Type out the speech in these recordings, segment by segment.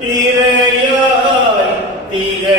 திரையாய் திகழ்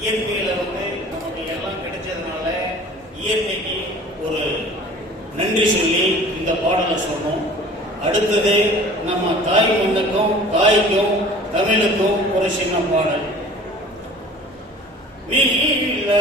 இயற்கையில வந்து நமக்கு எல்லாம் கிடைச்சதுனால இயற்கைக்கு ஒரு நன்றி சொல்லி இந்த பாடலை சொன்னோம். அடுத்தது நம்ம தாய் மண்ணுக்கும் தாய்க்கும் தமிழுக்கும் ஒரு சின்ன பாடல். நீ இல்லை